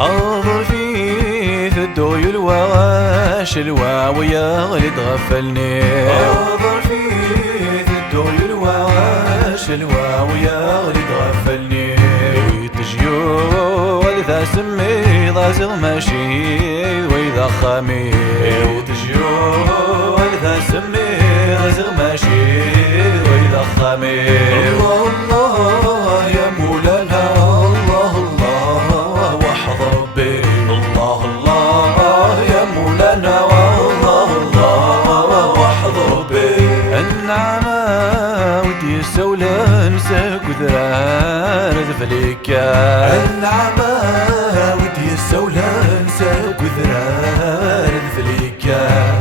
أنظر في الدوي الواش الواوية اللي تغفلني. أنظر في الدوي الواش الواوية اللي تغفلني. تجيو ذا سمي ذا زغ ماشي وإذا خامي. تجيو ذا سمي ذا زغ ماشي وإذا خامي. الله الله يا مولانا الله الله وحد ربي. الله الله يا مولانا والله الله وحد ربي. النعمة ودي السولة نساك وذران ذفليك. النعمة ودي السولة نساك وذران ذفليك.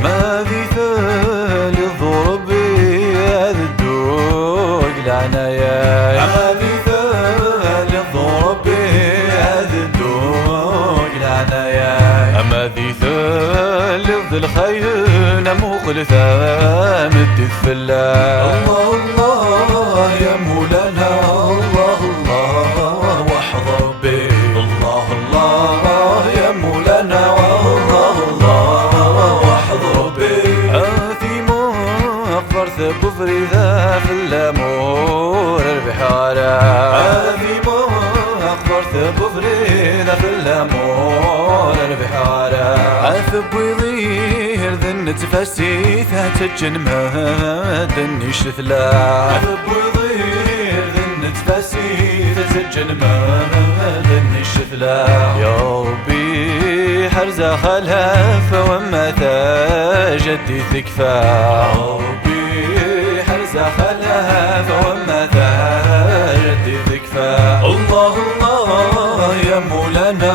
ما في ثال الضربي هذا الدوق العنايا. ما في ثال الضربي هذا الدوق العنايا. ما في ثال الخيل مخلفة مد الثلا. الله الله يا مولانا الله الله وحد ربي. الله الله يا مولانا والله الله وحد ربي. آثم أقبر ثبفري ذا في الأمور البحارة. آثم أقبر ثبفري ذا في الأمور البحارة. أثب ويظهر ذن تفسي ثاتجن ما دني شثلا. أثب ويظهر ذن تفسي ثاتجن ما دني شثلا. يا ربي حرز خلف وما جدي ثكفى. يا ربي حرز خلف وما جدي ثكفى. الله الله يا مولانا